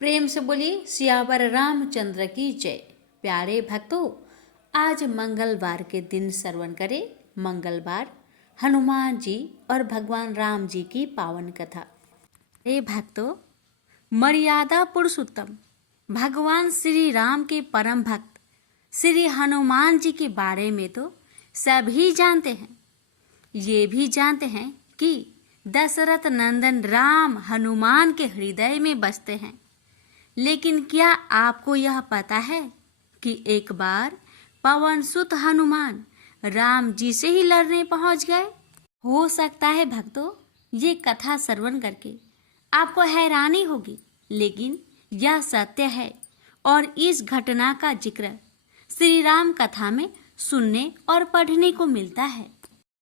प्रेम से बोलिए सियावर रामचंद्र की जय। प्यारे भक्तों, आज मंगलवार के दिन श्रवण करें मंगलवार हनुमान जी और भगवान राम जी की पावन कथा। हे भक्तों, मर्यादा पुरुषोत्तम भगवान श्री राम के परम भक्त श्री हनुमान जी के बारे में तो सभी जानते हैं। ये भी जानते हैं कि दशरथ नंदन राम हनुमान के हृदय में बसते हैं। लेकिन क्या आपको यह पता है कि एक बार पवन सुत हनुमान राम जी से ही लड़ने पहुंच गए? हो सकता है भक्तों, ये कथा श्रवण करके आपको हैरानी होगी, लेकिन यह सत्य है और इस घटना का जिक्र श्री राम कथा में सुनने और पढ़ने को मिलता है।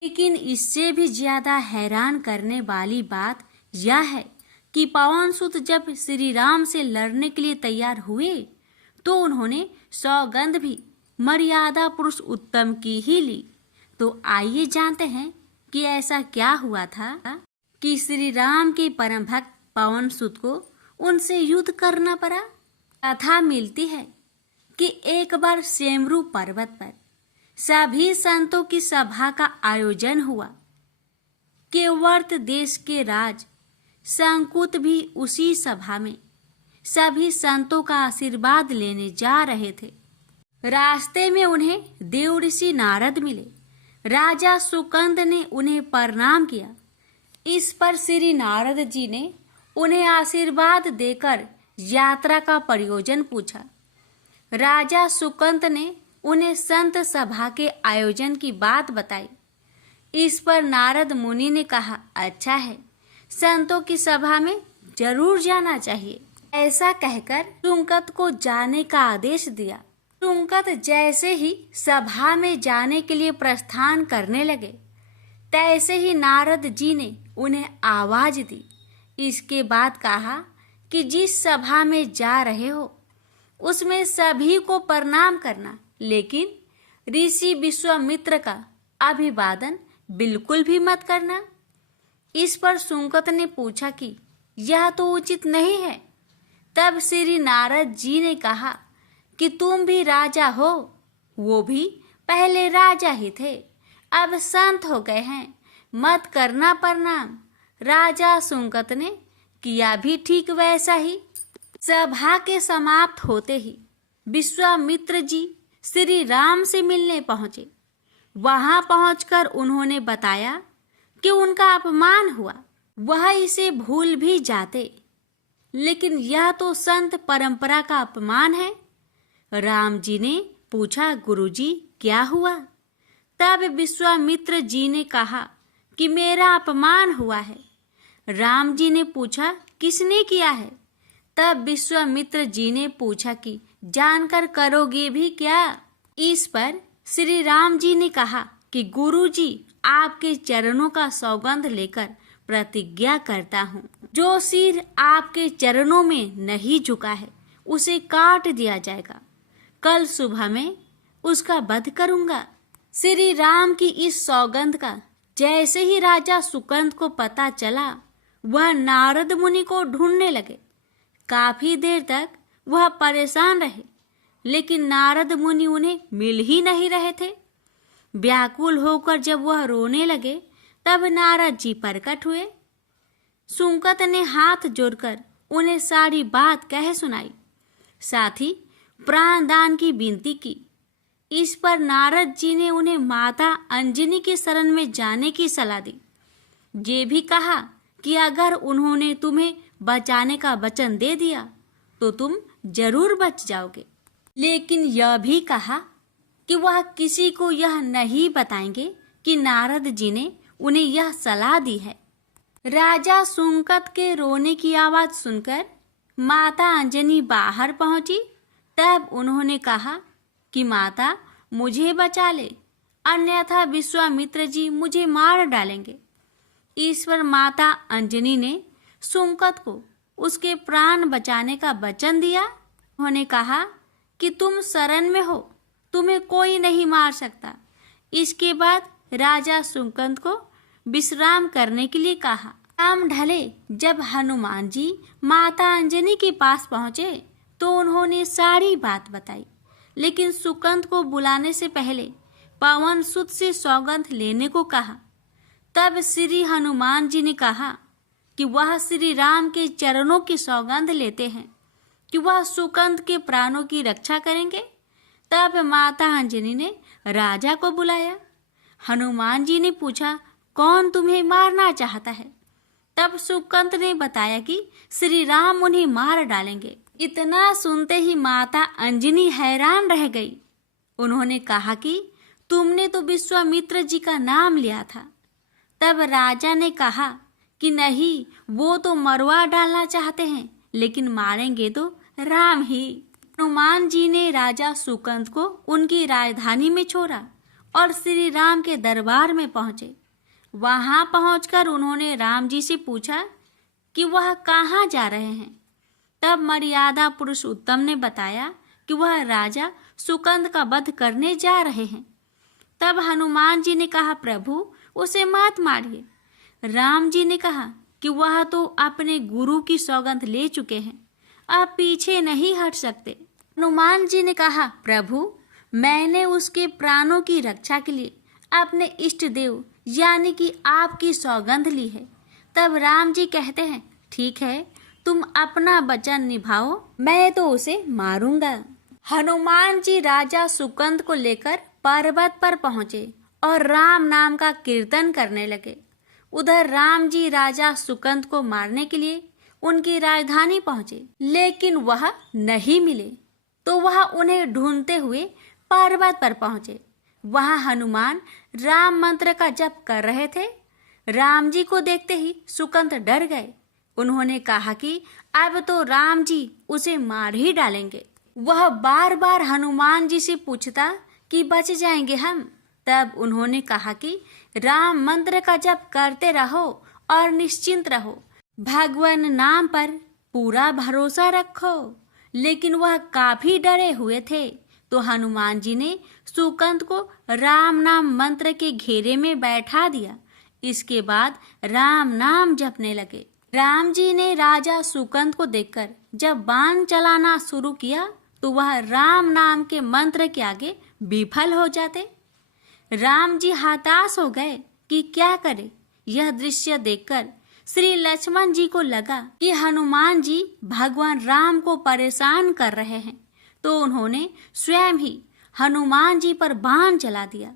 लेकिन इससे भी ज्यादा हैरान करने वाली बात यह है कि पवन सुत जब श्री राम से लड़ने के लिए तैयार हुए तो उन्होंने सौगंध भी मर्यादा पुरुष उत्तम की ही ली। तो आइए जानते हैं कि ऐसा क्या हुआ था कि श्री राम के परम भक्त पवन सुत को उनसे युद्ध करना पड़ा। कथा मिलती है कि एक बार सेमरू पर्वत पर सभी संतों की सभा का आयोजन हुआ। केवर्त देश के राज संकुत भी उसी सभा में सभी संतों का आशीर्वाद लेने जा रहे थे। रास्ते में उन्हें देव ऋषि नारद मिले। राजा सुकंद ने उन्हें प्रणाम किया। इस पर श्री नारद जी ने उन्हें आशीर्वाद देकर यात्रा का प्रयोजन पूछा। राजा सुकंद ने उन्हें संत सभा के आयोजन की बात बताई। इस पर नारद मुनि ने कहा, अच्छा है, संतों की सभा में जरूर जाना चाहिए। ऐसा कहकर सुकंद को जाने का आदेश दिया। सुकंद जैसे ही सभा में जाने के लिए प्रस्थान करने लगे, तैसे ही नारद जी ने उन्हें आवाज दी। इसके बाद कहा कि जिस सभा में जा रहे हो उसमें सभी को प्रणाम करना, लेकिन ऋषि विश्वामित्र का अभिवादन बिल्कुल भी मत करना। इस पर सुकंद ने पूछा कि यह तो उचित नहीं है। तब श्री नारद जी ने कहा कि तुम भी राजा हो, वो भी पहले राजा ही थे, अब संत हो गए हैं, मत करना प्रणाम। राजा सुकंद ने किया भी ठीक वैसा ही। सभा के समाप्त होते ही विश्वामित्र जी श्री राम से मिलने पहुंचे। वहां पहुंचकर उन्होंने बताया कि उनका अपमान हुआ। वह इसे भूल भी जाते, लेकिन यह तो संत परंपरा का अपमान है। राम जी ने पूछा, गुरुजी क्या हुआ? तब विश्वामित्र जी ने कहा कि मेरा अपमान हुआ है। राम जी ने पूछा, किसने किया है? तब विश्वामित्र जी ने पूछा कि जानकर करोगे भी क्या? इस पर श्री राम जी ने कहा कि गुरुजी, आपके चरणों का सौगंध लेकर प्रतिज्ञा करता हूँ, जो सिर आपके चरणों में नहीं झुका है उसे काट दिया जाएगा। कल सुबह में उसका वध करूंगा। श्री राम की इस सौगंध का जैसे ही राजा सुकंद को पता चला, वह नारद मुनि को ढूंढने लगे। काफी देर तक वह परेशान रहे, लेकिन नारद मुनि उन्हें मिल ही नहीं रहे थे। व्याकुल होकर जब वह रोने लगे, तब नारद जी प्रकट हुए। सुकंद ने हाथ जोड़कर उन्हें सारी बात कह सुनाई, साथ ही प्राण दान की विनती की। इस पर नारद जी ने उन्हें माता अंजनी की शरण में जाने की सलाह दी। ये भी कहा कि अगर उन्होंने तुम्हें बचाने का वचन दे दिया तो तुम जरूर बच जाओगे, लेकिन यह भी कहा कि वह किसी को यह नहीं बताएंगे कि नारद जी ने उन्हें यह सलाह दी है। राजा सुकंद के रोने की आवाज सुनकर माता अंजनी बाहर पहुंची। तब उन्होंने कहा कि माता, मुझे बचा ले, अन्यथा विश्वामित्र जी मुझे मार डालेंगे। इस पर माता अंजनी ने सुकंद को उसके प्राण बचाने का वचन दिया। उन्होंने कहा कि तुम शरण में हो, तुम्हें कोई नहीं मार सकता। इसके बाद राजा सुकंद को विश्राम करने के लिए कहा। शाम ढले जब हनुमान जी माता अंजनी के पास पहुंचे तो उन्होंने सारी बात बताई, लेकिन सुकंद को बुलाने से पहले पवन सुत से सौगंध लेने को कहा। तब श्री हनुमान जी ने कहा कि वह श्री राम के चरणों की सौगंध लेते हैं कि वह सुकंद के प्राणों की रक्षा करेंगे। तब माता अंजनी ने राजा को बुलाया। हनुमान जी ने पूछा, कौन तुम्हें मारना चाहता है? तब सुकंद ने बताया कि श्री राम उन्हें मार डालेंगे। इतना सुनते ही माता अंजनी हैरान रह गई। उन्होंने कहा कि तुमने तो विश्वामित्र जी का नाम लिया था। तब राजा ने कहा कि नहीं, वो तो मरवा डालना चाहते हैं, लेकिन मारेंगे तो राम ही। हनुमान जी ने राजा सुकंद को उनकी राजधानी में छोड़ा और श्री राम के दरबार में पहुंचे। वहां पहुंचकर उन्होंने राम जी से पूछा कि वह कहाँ जा रहे हैं। तब मर्यादा पुरुषोत्तम ने बताया कि वह राजा सुकंद का वध करने जा रहे हैं। तब हनुमान जी ने कहा, प्रभु उसे मत मारिए। राम जी ने कहा कि वह तो अपने गुरु की सौगंध ले चुके हैं, आप पीछे नहीं हट सकते। हनुमान जी ने कहा, प्रभु मैंने उसके प्राणों की रक्षा के लिए अपने इष्ट देव यानी कि आपकी सौगंध ली है। तब राम जी कहते हैं, ठीक है, तुम अपना वचन निभाओ, मैं तो उसे मारूंगा। हनुमान जी राजा सुकंद को लेकर पर्वत पर पहुंचे और राम नाम का कीर्तन करने लगे। उधर राम जी राजा सुकंद को मारने के लिए उनकी राजधानी पहुंचे, लेकिन वह नहीं मिले। तो वह उन्हें ढूंढते हुए पर्वत पर पहुंचे। वहां हनुमान राम मंत्र का जप कर रहे थे। राम जी को देखते ही सुकंद डर गए। उन्होंने कहा कि अब तो राम जी उसे मार ही डालेंगे। वह बार बार हनुमान जी से पूछता कि बच जाएंगे हम। तब उन्होंने कहा कि राम मंत्र का जप करते रहो और निश्चिंत रहो, भगवान नाम पर पूरा भरोसा रखो। लेकिन वह काफी डरे हुए थे, तो हनुमान जी ने सुकंद को राम नाम मंत्र के घेरे में बैठा दिया। इसके बाद राम नाम जपने लगे। राम जी ने राजा सुकंद को देखकर जब बाण चलाना शुरू किया तो वह राम नाम के मंत्र के आगे विफल हो जाते। राम जी हताश हो गए कि क्या करे। यह दृश्य देखकर श्री लक्ष्मण जी को लगा कि हनुमान जी भगवान राम को परेशान कर रहे हैं, तो उन्होंने स्वयं ही हनुमान जी पर बाण चला दिया।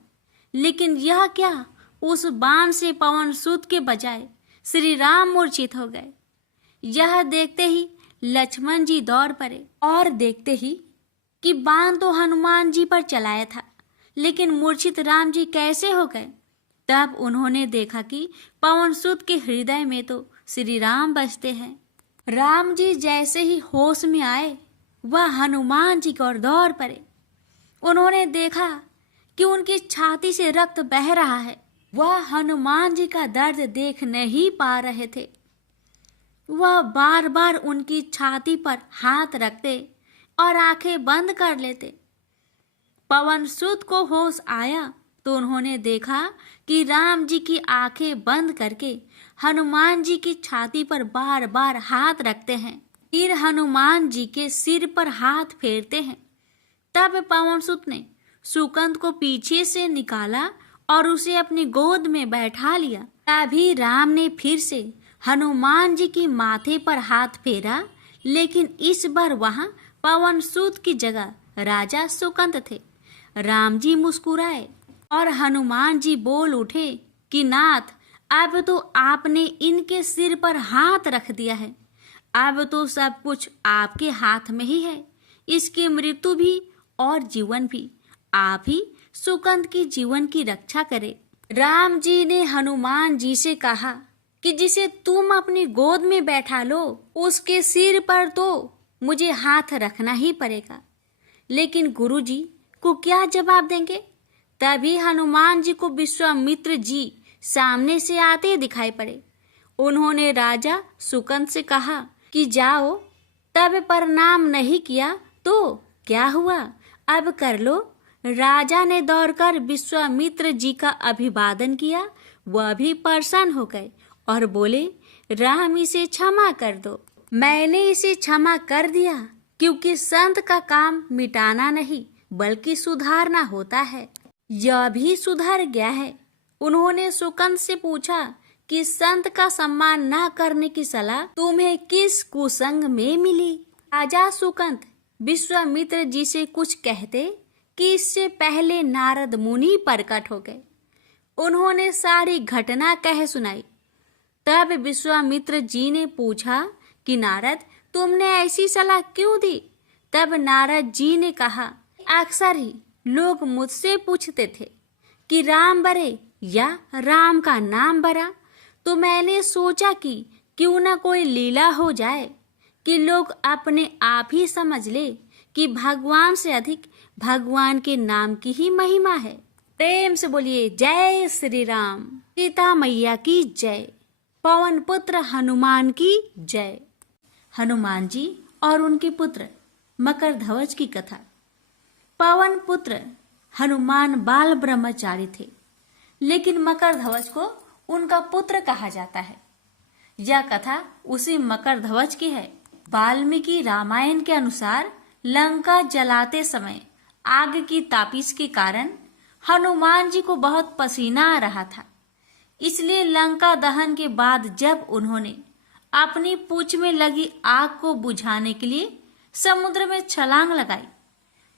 लेकिन यह क्या, उस बाण से पवन सुत के बजाय श्री राम मूर्छित हो गए। यह देखते ही लक्ष्मण जी दौड़ पड़े और देखते ही कि बाण तो हनुमान जी पर चलाया था, लेकिन मूर्छित राम जी कैसे हो गए। तब उन्होंने देखा कि पवन सुत के हृदय में तो श्री राम बसते हैं। राम जी जैसे ही होश में आए, वह हनुमान जी की ओर दौड़ पड़े। उन्होंने देखा कि उनकी छाती से रक्त बह रहा है। वह हनुमान जी का दर्द देख नहीं पा रहे थे। वह बार बार उनकी छाती पर हाथ रखते और आंखें बंद कर लेते। पवन सुत को होश आया तो उन्होंने देखा कि राम जी की आंखें बंद करके हनुमान जी की छाती पर बार बार हाथ रखते हैं, फिर हनुमान जी के सिर पर हाथ फेरते हैं। तब पवन सुत ने सुकंद को पीछे से निकाला और उसे अपनी गोद में बैठा लिया। तभी राम ने फिर से हनुमान जी की माथे पर हाथ फेरा, लेकिन इस बार वहां पवन सुत की जगह राजा सुकंद थे। राम जी मुस्कुराए और हनुमान जी बोल उठे कि नाथ, अब तो आपने इनके सिर पर हाथ रख दिया है, अब तो सब कुछ आपके हाथ में ही है। इसकी मृत्यु भी और जीवन भी आप ही सुकंद की जीवन की रक्षा करे। राम जी ने हनुमान जी से कहा कि जिसे तुम अपनी गोद में बैठा लो, उसके सिर पर तो मुझे हाथ रखना ही पड़ेगा। लेकिन गुरुजी को क्या जवाब देंगे? तभी हनुमान जी को विश्वामित्र जी सामने से आते दिखाई पड़े। उन्होंने राजा सुकंद से कहा कि जाओ, तब प्रणाम नहीं किया तो क्या हुआ, अब कर लो। राजा ने दौड़कर विश्वामित्र जी का अभिवादन किया। वह भी प्रसन्न हो गए और बोले, राम इसे क्षमा कर दो। मैंने इसे क्षमा कर दिया क्योंकि संत का काम मिटाना नहीं बल्कि सुधारना होता है। यह भी सुधर गया है। उन्होंने सुकंद से पूछा कि संत का सम्मान न करने की सलाह तुम्हें किस कुसंग में मिली। राजा सुकंद विश्वामित्र जी से कुछ कहते कि इससे पहले नारद मुनि प्रकट हो गए। उन्होंने सारी घटना कह सुनाई। तब विश्वामित्र जी ने पूछा कि नारद, तुमने ऐसी सलाह क्यों दी? तब नारद जी ने कहा, अक्सर ही लोग मुझसे पूछते थे कि राम बरे या राम का नाम बरा, तो मैंने सोचा कि क्यों न कोई लीला हो जाए कि लोग अपने आप ही समझ ले कि भगवान से अधिक भगवान के नाम की ही महिमा है। प्रेम से बोलिए जय श्री राम। सीता मैया की जय। पवन पुत्र हनुमान की जय। हनुमान जी और उनके पुत्र मकरध्वज की कथा। पवन पुत्र हनुमान बाल ब्रह्मचारी थे, लेकिन मकरध्वज को उनका पुत्र कहा जाता है। यह कथा उसी मकरध्वज की है। वाल्मीकि रामायण के अनुसार लंका जलाते समय आग की तापिश के कारण हनुमान जी को बहुत पसीना आ रहा था। इसलिए लंका दहन के बाद जब उन्होंने अपनी पूंछ में लगी आग को बुझाने के लिए समुद्र में छलांग लगाई,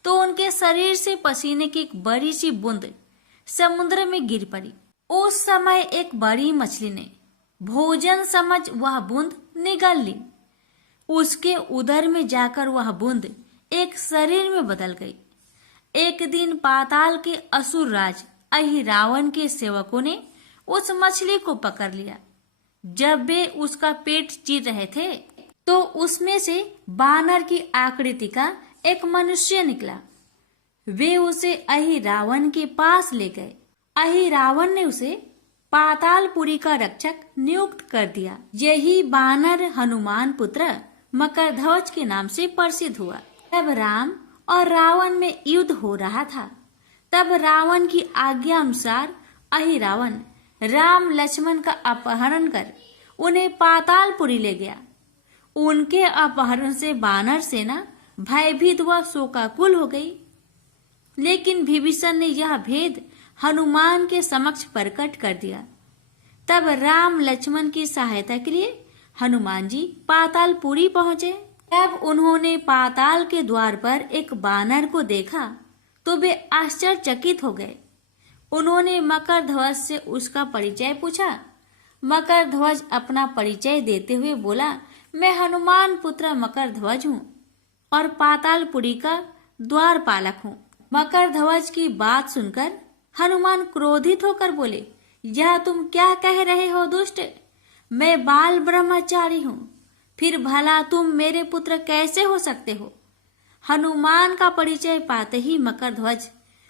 तो उनके शरीर से पसीने की एक बड़ी सी बूंद समुद्र में गिर पड़ी। उस समय एक बड़ी मछली ने भोजन समझ वह बूंद निगल ली। उसके उदर में जाकर वह बूंद एक शरीर में बदल गई। एक दिन पाताल के असुर राज अहिरावण के सेवकों ने उस मछली को पकड़ लिया। जब वे उसका पेट चीर रहे थे तो उसमें से बानर की आकृति का एक मनुष्य निकला। वे उसे अहिरावण के पास ले गए। अहिरावण ने उसे पातालपुरी का रक्षक नियुक्त कर दिया। यही बानर हनुमान पुत्र मकरध्वज के नाम से प्रसिद्ध हुआ। तब राम और रावण में युद्ध हो रहा था। तब रावण की आज्ञा अनुसार अहिरावण राम लक्ष्मण का अपहरण कर उन्हें पातालपुरी ले गया। उनके अपहरण से वानर सेना भयभीत व शोकाकुल हो गई। लेकिन विभीषण ने यह भेद हनुमान के समक्ष प्रकट कर दिया। तब राम लक्ष्मण की सहायता के लिए हनुमान जी पातालपुरी पहुंचे। तब उन्होंने पाताल के द्वार पर एक बानर को देखा तो वे आश्चर्यचकित हो गए। उन्होंने मकरध्वज से उसका परिचय पूछा। मकरध्वज अपना परिचय देते हुए बोला, मैं हनुमान पुत्र मकरध्वज हूँ और पातालपुरी का द्वारपालक हूँ। मकरध्वज की बात सुनकर हनुमान क्रोधित होकर बोले, यह तुम क्या कह रहे हो दुष्ट? मैं बाल ब्रह्मचारी हूँ, फिर भला तुम मेरे पुत्र कैसे हो सकते हो? हनुमान का परिचय पाते ही मकरध्वज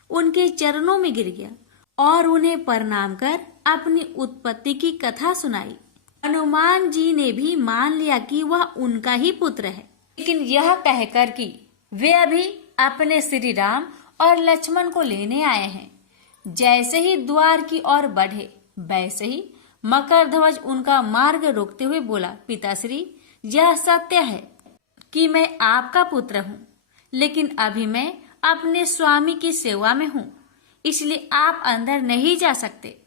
उनके चरणों में गिर गया और उन्हें प्रणाम कर अपनी उत्पत्ति की कथा सुनाई। हनुमान जी ने भी मान लिया कि वह उनका ही पुत्र है, लेकिन यह कहकर कि वे अभी अपने श्री राम और लक्ष्मण को लेने आए हैं। जैसे ही द्वार की ओर बढ़े वैसे ही मकरध्वज उनका मार्ग रोकते हुए बोला, पिताश्री, यह सत्य है कि मैं आपका पुत्र हूँ, लेकिन अभी मैं अपने स्वामी की सेवा में हूँ, इसलिए आप अंदर नहीं जा सकते।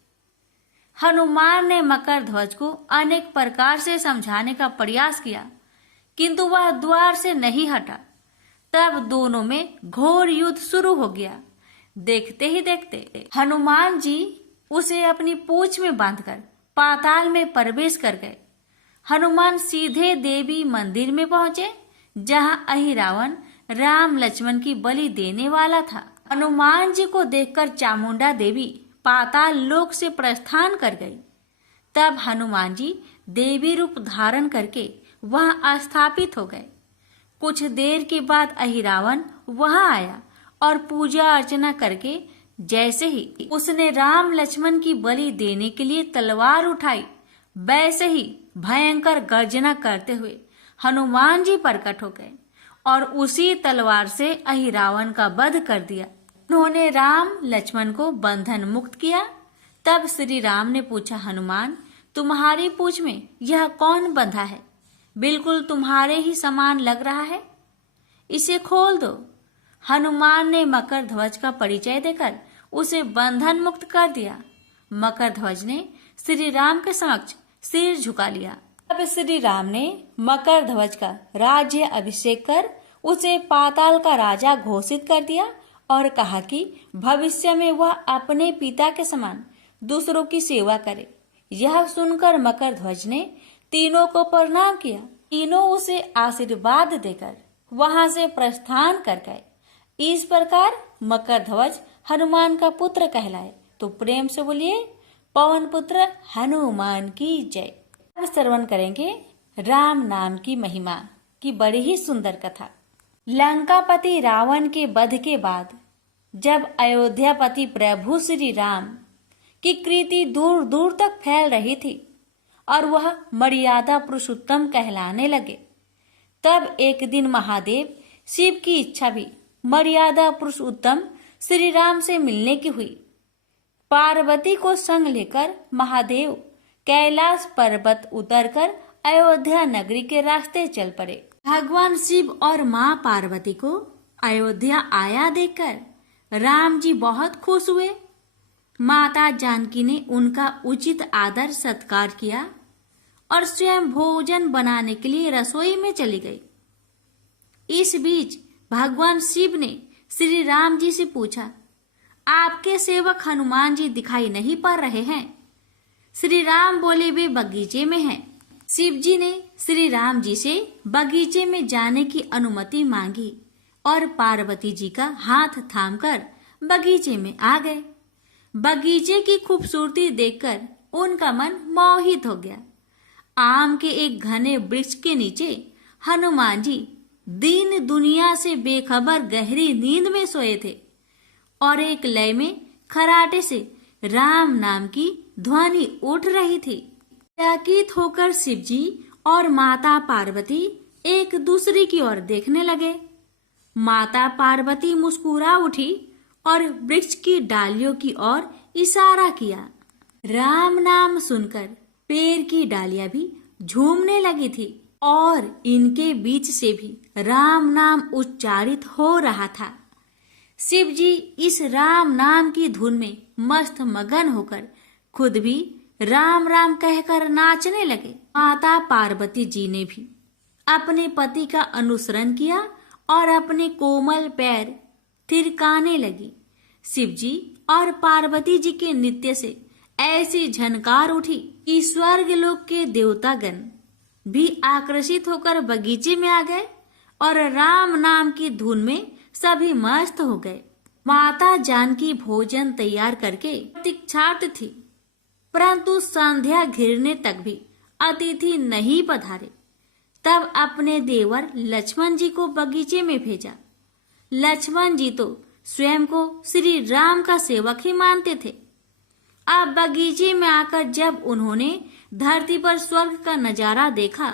हनुमान ने मकरध्वज को अनेक प्रकार से समझाने का प्रयास किया, किंतु वह द्वार से नहीं हटा। तब दोनों में घोर युद्ध शुरू हो गया। देखते ही देखते हनुमान जी उसे अपनी पूंछ में बांधकर पाताल में प्रवेश कर गए। हनुमान सीधे देवी मंदिर में पहुंचे, जहां अहिरावण राम लक्ष्मण की बलि देने वाला था। हनुमान जी को देखकर चामुंडा देवी पाताल लोक से प्रस्थान कर गई। तब हनुमान जी देवी रूप धारण करके वहां स्थापित हो गए। कुछ देर के बाद अहिरावण वहां आया और पूजा अर्चना करके जैसे ही उसने राम लक्ष्मण की बलि देने के लिए तलवार उठाई, वैसे ही भयंकर गर्जना करते हुए हनुमान जी प्रकट हो गए और उसी तलवार से अहिरावण का वध कर दिया। उन्होंने राम लक्ष्मण को बंधन मुक्त किया। तब श्री राम ने पूछा, हनुमान, तुम्हारी पूंछ में यह कौन बंधा है? बिल्कुल तुम्हारे ही समान लग रहा है, इसे खोल दो। हनुमान ने मकर ध्वज का परिचय देकर उसे बंधन मुक्त कर दिया। मकर ध्वज ने श्री राम के समक्ष सिर झुका लिया। अब श्री राम ने मकर ध्वज का राज्य अभिषेक कर उसे पाताल का राजा घोषित कर दिया और कहा कि भविष्य में वह अपने पिता के समान दूसरों की सेवा करे। यह सुनकर मकर ध्वज ने तीनों को प्रणाम किया। तीनों उसे आशीर्वाद देकर वहां से प्रस्थान कर गए। इस प्रकार मकर ध्वज हनुमान का पुत्र कहलाए। तो प्रेम से बोलिए, पवन पुत्र हनुमान की जय। अब श्रवण करेंगे राम नाम की महिमा की बड़ी ही सुंदर कथा। लंकापति रावण के वध के बाद जब अयोध्यापति प्रभु श्री राम की कीर्ति दूर दूर तक फैल रही थी और वह मर्यादा पुरुषोत्तम कहलाने लगे, तब एक दिन महादेव शिव की इच्छा भी मर्यादा पुरुषोत्तम श्री राम से मिलने की हुई। पार्वती को संग लेकर महादेव कैलाश पर्वत उतरकर अयोध्या नगरी के रास्ते चल पड़े। भगवान शिव और माँ पार्वती को अयोध्या आया देखकर राम जी बहुत खुश हुए। माता जानकी ने उनका उचित आदर सत्कार किया और स्वयं भोजन बनाने के लिए रसोई में चली गई। इस बीच भगवान शिव ने श्री राम जी से पूछा, आपके सेवक हनुमान जी दिखाई नहीं पड़ रहे हैं? श्री राम बोले, वे बगीचे में हैं। शिव जी ने श्री राम जी से बगीचे में जाने की अनुमति मांगी और पार्वती जी का हाथ थामकर बगीचे में आ गए। बगीचे की खूबसूरती देखकर उनका मन मोहित हो गया। आम के एक घने वृक्ष के नीचे हनुमान जी दीन दुनिया से बेखबर गहरी नींद में सोए थे और एक लय में खराटे से राम नाम की ध्वनि उठ रही थी। चकित होकर शिव जी और माता पार्वती एक दूसरे की ओर देखने लगे। माता पार्वती मुस्कुरा उठी और वृक्ष की डालियों की ओर इशारा किया। राम नाम सुनकर पेड़ की डालियां भी झूमने लगी थी और इनके बीच से भी राम नाम उच्चारित हो रहा था। शिव जी इस राम नाम की धुन में मस्त मगन होकर खुद भी राम राम कहकर नाचने लगे। माता पार्वती जी ने भी अपने पति का अनुसरण किया और अपने कोमल पैर थिरकाने लगी। शिव जी और पार्वती जी के नृत्य से ऐसी झनकार उठी कि स्वर्ग लोक के देवतागण भी आकर्षित होकर बगीचे में आ गए और राम नाम की धुन में सभी मस्त हो गए। माता जानकी भोजन तैयार करके प्रतीक्षार्थ थी, परंतु संध्या घिरने तक भी अतिथि नहीं पधारे। तब अपने देवर लक्ष्मण जी को बगीचे में भेजा। लक्ष्मण जी तो स्वयं को श्री राम का सेवक ही मानते थे। अब बगीचे में आकर जब उन्होंने धरती पर स्वर्ग का नजारा देखा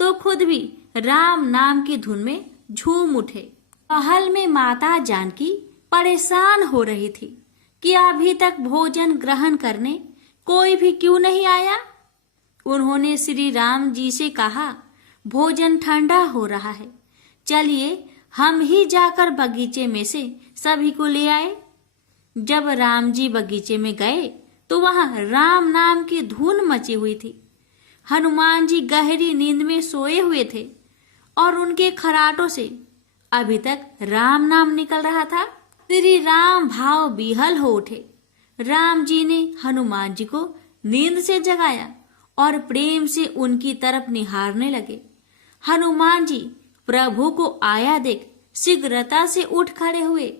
तो खुद भी राम नाम की धुन में झूम उठे। महल में माता जानकी परेशान हो रही थी कि अभी तक भोजन ग्रहण करने कोई भी क्यों नहीं आया। उन्होंने श्री राम जी से कहा, भोजन ठंडा हो रहा है, चलिए हम ही जाकर बगीचे में से सभी को ले आए। जब राम जी बगीचे में गए तो वहां राम नाम की धुन मची हुई थी। हनुमान जी गहरी नींद में सोए हुए थे और उनके खराटों से अभी तक राम नाम निकल रहा था। श्री राम भाव विहल हो उठे। राम जी ने हनुमान जी को नींद से जगाया और प्रेम से उनकी तरफ निहारने लगे। हनुमान जी प्रभु को आया देख शीघ्रता से उठ खड़े हुए।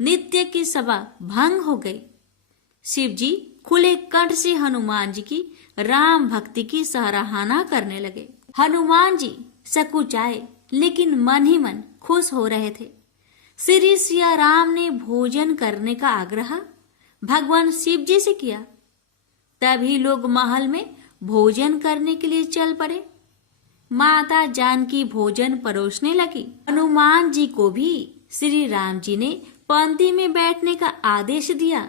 नित्य की सभा भंग हो गई। शिव जी खुले कंठ से हनुमान जी की राम भक्ति की सराहना करने लगे। हनुमान जी सकुचाए लेकिन मन ही मन खुश हो रहे थे। श्री सिया राम ने भोजन करने का आग्रह भगवान शिव जी से किया। तभी लोग महल में भोजन करने के लिए चल पड़े। माता जानकी भोजन परोसने लगी। हनुमान जी को भी श्री राम जी ने पंक्ति में बैठने का आदेश दिया।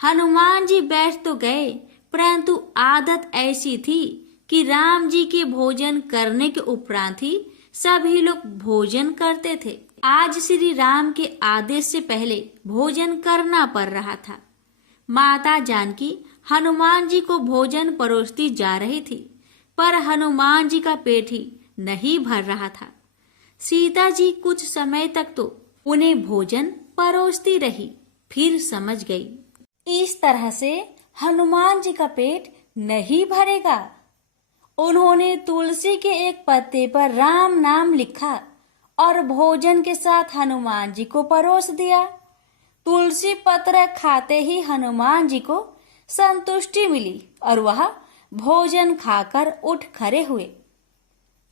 हनुमान जी बैठ तो गए परंतु आदत ऐसी थी कि राम जी के भोजन करने के उपरांत ही सभी लोग भोजन करते थे। आज श्री राम के आदेश से पहले भोजन करना पड़ रहा था। माता जानकी हनुमान जी को भोजन परोसती जा रही थी, पर हनुमान जी का पेट ही नहीं भर रहा था। सीता जी कुछ समय तक तो उन्हें भोजन परोसती रही, फिर समझ गई इस तरह से हनुमान जी का पेट नहीं भरेगा। उन्होंने तुलसी के एक पत्ते पर राम नाम लिखा और भोजन के साथ हनुमान जी को परोस दिया। तुलसी पत्र खाते ही हनुमान जी को संतुष्टि मिली और वह भोजन खाकर उठ खड़े हुए।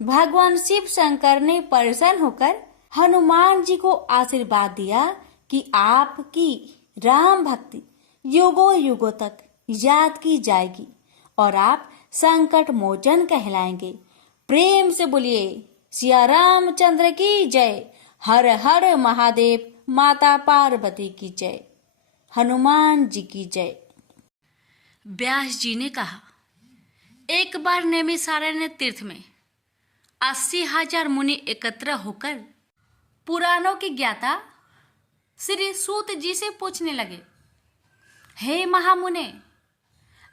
भगवान शिव शंकर ने प्रसन्न होकर हनुमान जी को आशीर्वाद दिया कि आपकी राम भक्ति युगों युगों तक याद की जाएगी और आप संकट मोचन कहलाएंगे। प्रेम से बोलिए सिया रामचंद्र की जय। हर हर महादेव। माता पार्वती की जय। हनुमान जी की जय। व्यास जी ने कहा, एक बार नैमिषारण्य तीर्थ में 80,000 मुनि एकत्र होकर पुराणों के ज्ञाता श्री सूत जी से पूछने लगे, हे महामुने,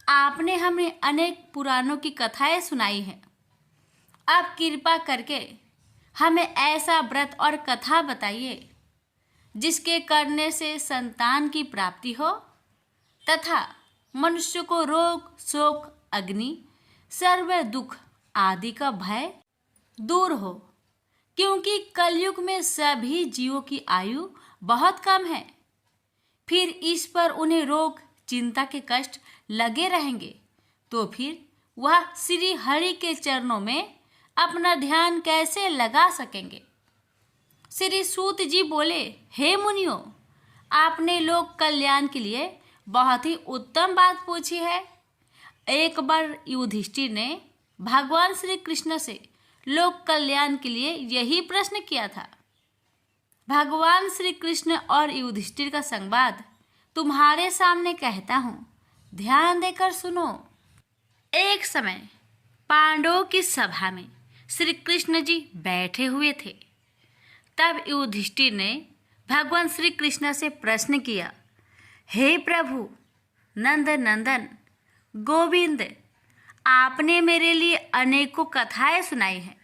आपने हमें अनेक पुराणों की कथाएं सुनाई हैं। आप कृपा करके हमें ऐसा व्रत और कथा बताइए जिसके करने से संतान की प्राप्ति हो तथा मनुष्य को रोग शोक अग्नि सर्व दुख आदि का भय दूर हो, क्योंकि कलयुग में सभी जीवों की आयु बहुत कम है। फिर इस पर उन्हें रोग चिंता के कष्ट लगे रहेंगे तो फिर वह श्री हरि के चरणों में अपना ध्यान कैसे लगा सकेंगे। श्री सूत जी बोले, हे मुनियों, आपने लोक कल्याण के लिए बहुत ही उत्तम बात पूछी है। एक बार युधिष्ठिर ने भगवान श्री कृष्ण से लोक कल्याण के लिए यही प्रश्न किया था। भगवान श्री कृष्ण और युधिष्ठिर का संवाद तुम्हारे सामने कहता हूँ, ध्यान देकर सुनो। एक समय पांडवों की सभा में श्री कृष्ण जी बैठे हुए थे। तब युधिष्ठिर ने भगवान श्री कृष्ण से प्रश्न किया, हे प्रभु नंद नंदन गोविंद, आपने मेरे लिए अनेकों कथाएं सुनाई हैं।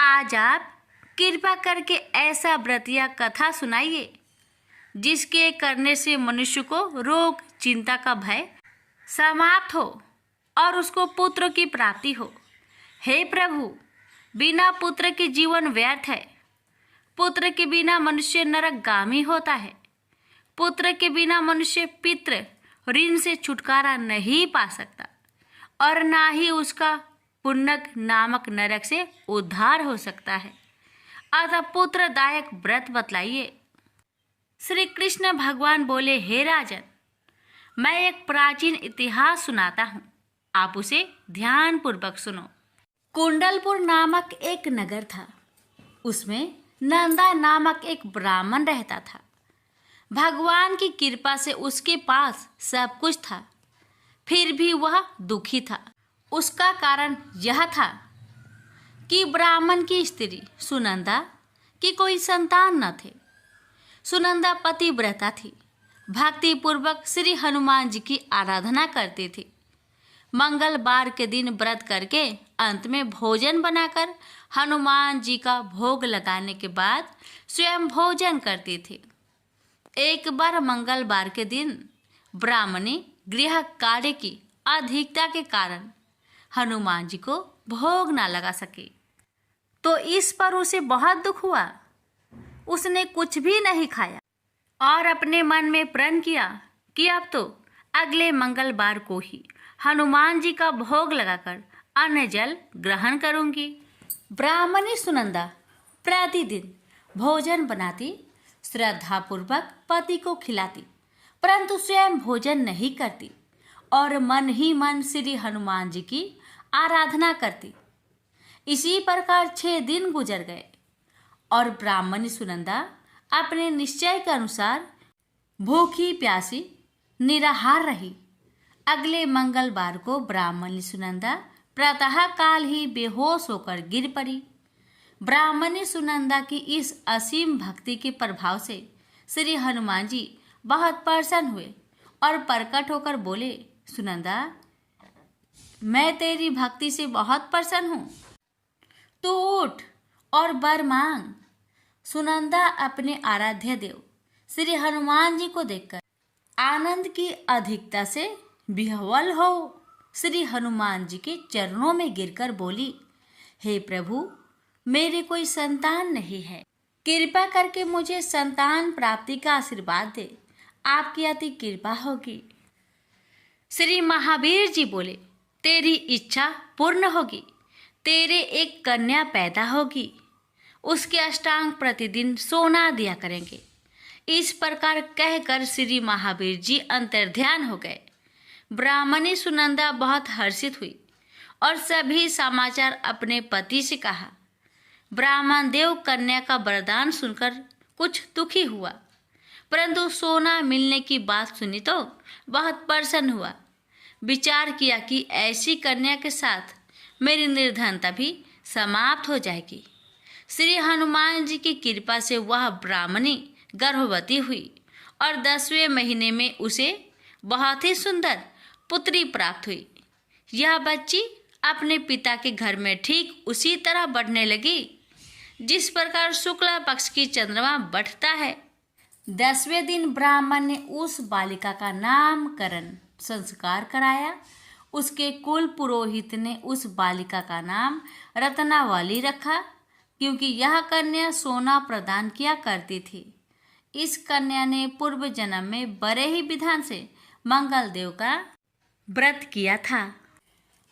आज आप कृपा करके ऐसा व्रत या कथा सुनाइए जिसके करने से मनुष्य को रोग चिंता का भय समाप्त हो और उसको पुत्र की प्राप्ति हो। हे प्रभु, बिना पुत्र के जीवन व्यर्थ है। पुत्र के बिना मनुष्य नरकगामी होता है। पुत्र के बिना मनुष्य पितृ ऋण से छुटकारा नहीं पा सकता और ना ही उसका पुण्यक नामक नरक से उद्धार हो सकता है। अतः पुत्रदायक व्रत बतलाइए। श्री कृष्ण भगवान बोले, हे राजन, मैं एक प्राचीन इतिहास सुनाता हूँ, आप उसे ध्यान पूर्वक सुनो। कुंडलपुर नामक एक नगर था। उसमें नंदा नामक एक ब्राह्मण रहता था। भगवान की कृपा से उसके पास सब कुछ था, फिर भी वह दुखी था। उसका कारण यह था कि ब्राह्मण की स्त्री सुनंदा की कोई संतान न थे। सुनंदा पतिव्रता थी, भक्ति पूर्वक श्री हनुमान जी की आराधना करती थी। मंगलवार के दिन व्रत करके अंत में भोजन बनाकर हनुमान जी का भोग लगाने के बाद स्वयं भोजन करती थी। एक बार मंगलवार के दिन ब्राह्मणी गृह कार्य की अधिकता के कारण हनुमान जी को भोग ना लगा सकी, तो इस पर उसे बहुत दुख हुआ। उसने कुछ भी नहीं खाया और अपने मन में प्रण किया कि अब तो अगले मंगलवार को ही हनुमान जी का भोग लगाकर अन्न जल ग्रहण करूंगी। ब्राह्मणी सुनंदा प्रतिदिन भोजन बनाती, श्रद्धापूर्वक पति को खिलाती, परंतु स्वयं भोजन नहीं करती और मन ही मन श्री हनुमान जी की आराधना करती। इसी प्रकार 6 दिन गुजर गए और ब्राह्मणी सुनंदा अपने निश्चय के अनुसार भूखी प्यासी निराहार रही। अगले मंगलवार को ब्राह्मणी सुनंदा प्रातः काल ही बेहोश होकर गिर पड़ी। ब्राह्मणी सुनंदा की इस असीम भक्ति के प्रभाव से श्री हनुमान जी बहुत प्रसन्न हुए और प्रकट होकर बोले, सुनंदा, मैं तेरी भक्ति से बहुत प्रसन्न हूँ, तू उठ और वर मांग। सुनंदा अपने आराध्य देव श्री हनुमान जी को देखकर आनंद की अधिकता से विह्वल हो श्री हनुमान जी के चरणों में गिरकर बोली, हे प्रभु, मेरे कोई संतान नहीं है, कृपा करके मुझे संतान प्राप्ति का आशीर्वाद दे, आपकी अति कृपा होगी। श्री महावीर जी बोले, तेरी इच्छा पूर्ण होगी, तेरे एक कन्या पैदा होगी, उसके अष्टांग प्रतिदिन सोना दिया करेंगे। इस प्रकार कहकर श्री महावीर जी अंतर्ध्यान हो गए। ब्राह्मणी सुनंदा बहुत हर्षित हुई और सभी समाचार अपने पति से कहा। ब्राह्मण देव कन्या का वरदान सुनकर कुछ दुखी हुआ, परंतु सोना मिलने की बात सुनी तो बहुत प्रसन्न हुआ। विचार किया कि ऐसी कन्या के साथ मेरी निर्धनता भी समाप्त हो जाएगी। श्री हनुमान जी की कृपा से वह ब्राह्मणी गर्भवती हुई और 10वें महीने में उसे बहुत ही सुंदर पुत्री प्राप्त हुई। यह बच्ची अपने पिता के घर में ठीक उसी तरह बढ़ने लगी जिस प्रकार शुक्ला पक्ष की चंद्रमा बढ़ता है। 10वें दिन ब्राह्मण ने उस बालिका का नामकरण संस्कार कराया। उसके कुल पुरोहित ने उस बालिका का नाम रत्नावली रखा, क्योंकि यह कन्या सोना प्रदान किया करती थी। इस कन्या ने पूर्व जन्म में बड़े ही विधान से मंगल देव का व्रत किया था।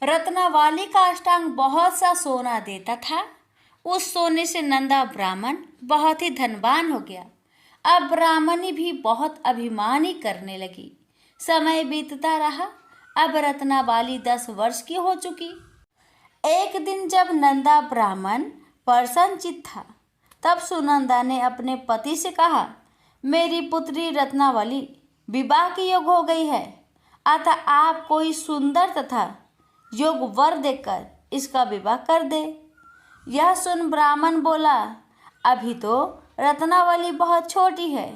रत्नावली का अष्टांग बहुत सा सोना देता था। उस सोने से नंदा ब्राह्मण बहुत ही धनवान हो गया। अब ब्राह्मणी भी बहुत अभिमानी करने लगी। समय बीतता रहा। अब रत्नावली 10 वर्ष की हो चुकी। एक दिन जब नंदा ब्राह्मण प्रसन्नचित्त था, तब सुनंदा ने अपने पति से कहा, मेरी पुत्री रत्नावली विवाह के योग हो गई है, अतः आप कोई सुंदर तथा योग वर देकर इसका विवाह कर दे। यह सुन ब्राह्मण बोला, अभी तो रत्नावली बहुत छोटी है।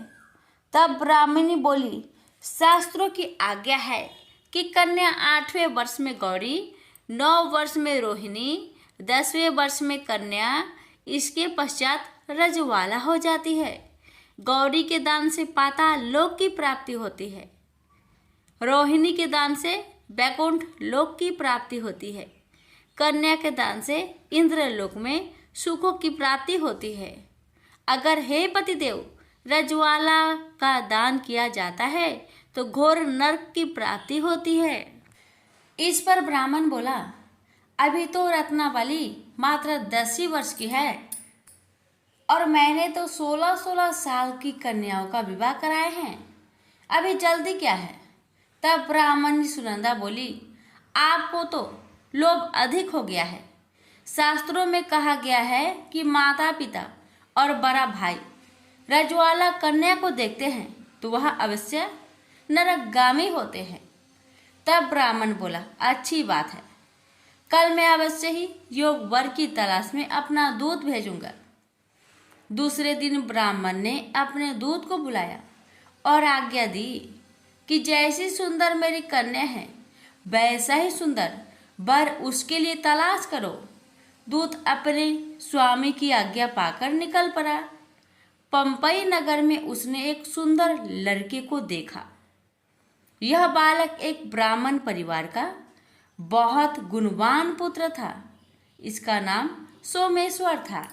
तब ब्राह्मणी बोली, शास्त्रों की आज्ञा है कि कन्या 8वें वर्ष में गौरी, 9 वर्ष में रोहिणी, 10वें वर्ष में कन्या, इसके पश्चात रजवाला हो जाती है। गौरी के दान से पाताल लोक की प्राप्ति होती है, रोहिणी के दान से वैकुंठ लोक की प्राप्ति होती है, कन्या के दान से इंद्रलोक में सुखों की प्राप्ति होती है। अगर हे पतिदेव रजवाला का दान किया जाता है तो घोर नरक की प्राप्ति होती है। इस पर ब्राह्मण बोला, अभी तो रत्नावली मात्र 10 ही वर्ष की है और मैंने तो 16-16 साल की कन्याओं का विवाह कराए हैं, अभी जल्दी क्या है। तब ब्राह्मणी सुनंदा बोली, आपको तो लोभ अधिक हो गया है। शास्त्रों में कहा गया है कि माता पिता और बड़ा भाई रजवाला कन्या को देखते हैं तो वह अवश्य नरकगामी होते हैं। तब ब्राह्मण बोला, अच्छी बात है, कल मैं अवश्य ही योग वर की तलाश में अपना दूत भेजूंगा। दूसरे दिन ब्राह्मण ने अपने दूत को बुलाया और आज्ञा दी कि जैसी सुंदर मेरी कन्या है वैसा ही सुंदर वर उसके लिए तलाश करो। दूत अपने स्वामी की आज्ञा पाकर निकल पड़ा। पंपई नगर में उसने एक सुंदर लड़के को देखा। यह बालक एक ब्राह्मण परिवार का बहुत गुणवान पुत्र था। इसका नाम सोमेश्वर था।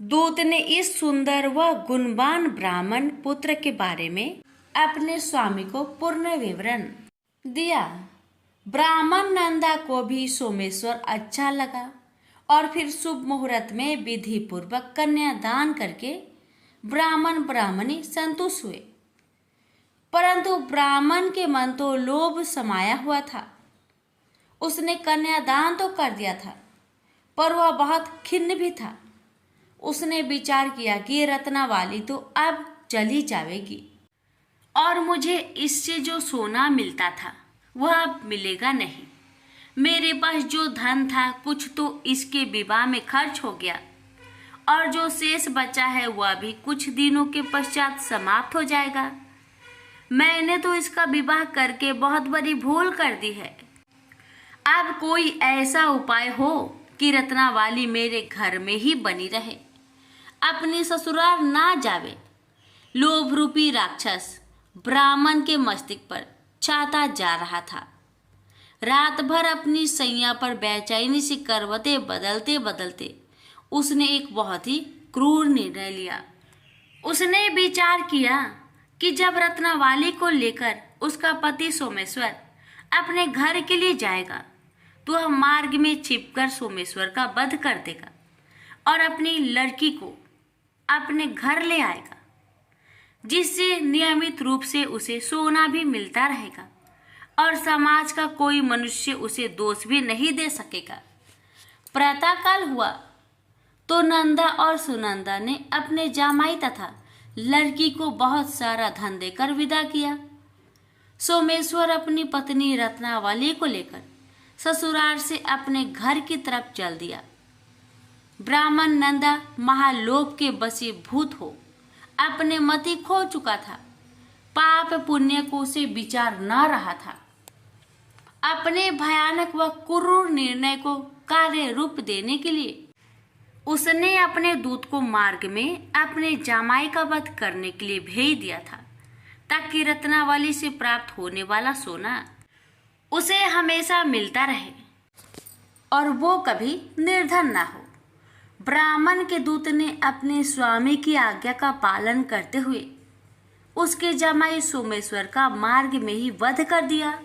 दूत ने इस सुंदर व गुणवान ब्राह्मण पुत्र के बारे में अपने स्वामी को पूर्ण विवरण दिया। ब्राह्मण नंदा को भी सोमेश्वर अच्छा लगा और फिर शुभ मुहूर्त में विधि पूर्वक कन्यादान करके ब्राह्मण ब्राह्मणी संतुष्ट हुए। परंतु ब्राह्मण के मन तो लोभ समाया हुआ था। उसने कन्यादान तो कर दिया था, पर वह बहुत खिन्न भी था। उसने विचार किया कि रत्नावली तो अब चली जाएगी और मुझे इससे जो सोना मिलता था वह अब मिलेगा नहीं। मेरे पास जो धन था कुछ तो इसके विवाह में खर्च हो गया, और जो शेष बचा है वह भी कुछ दिनों के पश्चात समाप्त हो जाएगा। मैंने तो इसका विवाह करके बहुत बड़ी भूल कर दी है। अब कोई ऐसा उपाय हो कि रत्नावली मेरे घर में ही बनी रहे, अपनी ससुराल ना जावे। लोभ रूपी राक्षस ब्राह्मण के मस्तिष्क पर छाता जा रहा था। रात भर अपनी सैया पर बेचैनी से करवटें बदलते बदलते उसने एक बहुत ही क्रूर निर्णय लिया। उसने विचार किया कि जब रत्नावली को लेकर उसका पति सोमेश्वर अपने घर के लिए जाएगा तो वह मार्ग में छिपकर सोमेश्वर का वध कर देगा और अपनी लड़की को अपने घर ले आएगा, जिससे नियमित रूप से उसे सोना भी मिलता रहेगा और समाज का कोई मनुष्य उसे दोष भी नहीं दे सकेगा। प्रातःकाल हुआ तो नंदा और सुनंदा ने अपने जामाई तथा लड़की को बहुत सारा धन देकर विदा किया। सोमेश्वर अपनी पत्नी रत्नावली को लेकर ससुराल से अपने घर की तरफ चल दिया। ब्राह्मण नंदा महालोभ के वशीभूत हो अपने मति खो चुका था। पाप पुण्य को उसे विचार न रहा था। अपने भयानक व क्रूर निर्णय को कार्य रूप देने के लिए उसने अपने दूत को मार्ग में अपने जामाई का वध करने के लिए भेज दिया था, ताकि रत्नावली से प्राप्त होने वाला सोना उसे हमेशा मिलता रहे और वो कभी निर्धन ना हो। ब्राह्मण के दूत ने अपने स्वामी की आज्ञा का पालन करते हुए उसके जामाई सोमेश्वर का मार्ग में ही वध कर दिया।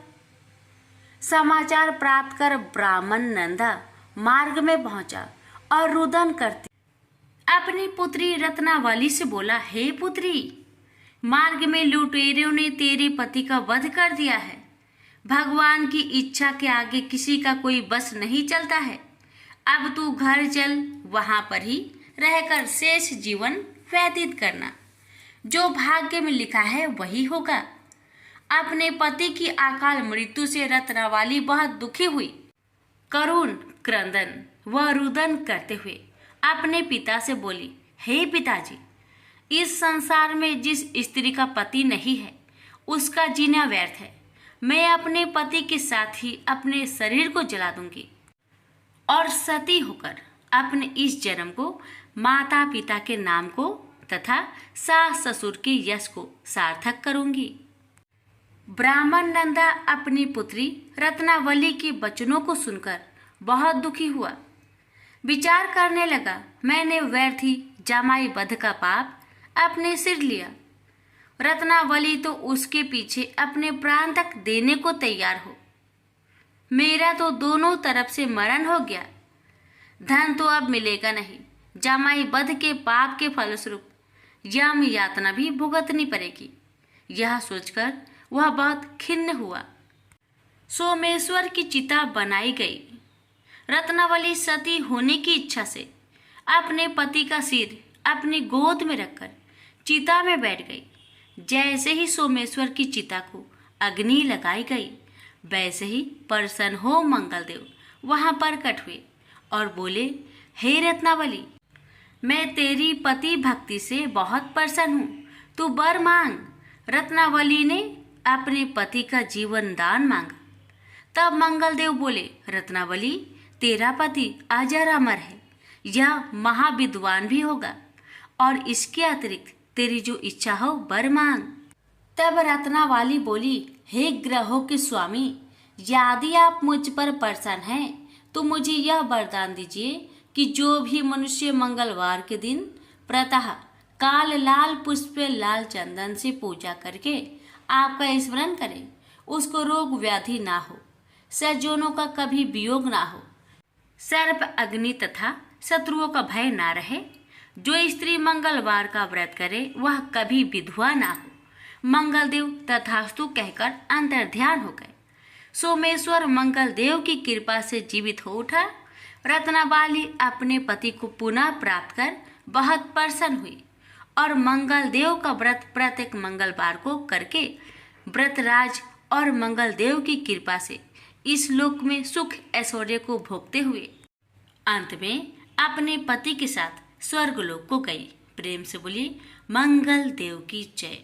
समाचार प्राप्त कर ब्राह्मण नंदा मार्ग में पहुंचा और रुदन करती अपनी पुत्री रत्नावली से बोला, हे पुत्री, मार्ग में लुटेरों ने तेरे पति का वध कर दिया है। भगवान की इच्छा के आगे किसी का कोई बस नहीं चलता है। अब तू घर चल, वहां पर ही रहकर शेष जीवन व्यतीत करना। जो भाग्य में लिखा है वही होगा। अपने पति की अकाल मृत्यु से रत्नावली बहुत दुखी हुई। करुण क्रंदन व रुदन करते हुए अपने पिता से बोली, हे पिताजी, इस संसार में जिस स्त्री का पति नहीं है उसका जीना व्यर्थ है। मैं अपने पति के साथ ही अपने शरीर को जला दूंगी और सती होकर अपने इस जन्म को माता पिता के नाम को तथा सास ससुर के यश को सार्थक करूंगी। ब्राह्मण नंदा अपनी पुत्री रत्नावली के वचनों को सुनकर बहुत दुखी हुआ। विचार करने लगा, मैंने व्यर्थ ही जामाई वध का पाप अपने सिर लिया। रत्नावली तो उसके पीछे अपने प्राण तक देने को तैयार हो। मेरा तो दोनों तरफ से मरण हो गया। धन तो अब मिलेगा नहीं। जामाई वध के पाप के फलस्वरूप यम यातना भी भुगतनी पड़ेगी। यह सोचकर वह बहुत खिन्न हुआ। सोमेश्वर की चिता बनाई गई। रत्नावली सती होने की इच्छा से अपने पति का सिर अपनी गोद में रखकर चिता में बैठ गई। जैसे ही सोमेश्वर की चिता को अग्नि लगाई गई, वैसे ही प्रसन्न हो मंगलदेव वहां प्रकट हुए और बोले, हे रत्नावली, मैं तेरी पति भक्ति से बहुत प्रसन्न हूँ, तू वर मांग। रत्नावली ने अपने पति का जीवन दान मांगा। तब मंगलदेव बोले, रत्नावली, तेरा पति अजर अमर है, यह महाविद्वान भी होगा और इसके अतिरिक्त तेरी जो इच्छा हो वर मांग। तब रत्नावली बोली, हे ग्रहों के स्वामी, यदि आप मुझ पर प्रसन्न हैं तो मुझे यह वरदान दीजिए कि जो भी मनुष्य मंगलवार के दिन प्रातः काल लाल पुष्प लाल चंदन से पूजा करके आपका स्मरण करे, उसको रोग व्याधि ना हो, सज्जनों का कभी वियोग ना हो, सर्प अग्नि तथा शत्रुओं का भय ना रहे। जो स्त्री मंगलवार का व्रत करे वह कभी विधवा ना हो। मंगलदेव तथास्तु कहकर अंतर्ध्यान हो गए। सोमेश्वर मंगलदेव की कृपा से जीवित हो उठा। रत्नावली अपने पति को पुनः प्राप्त कर बहुत प्रसन्न हुई और मंगलदेव का व्रत प्रत्येक मंगलवार को करके व्रतराज और मंगल देव की कृपा से इस लोक में सुख ऐश्वर्य को भोगते हुए अंत में अपने पति के साथ स्वर्ग लोक को गई। प्रेम से बोलिए मंगल देव की जय।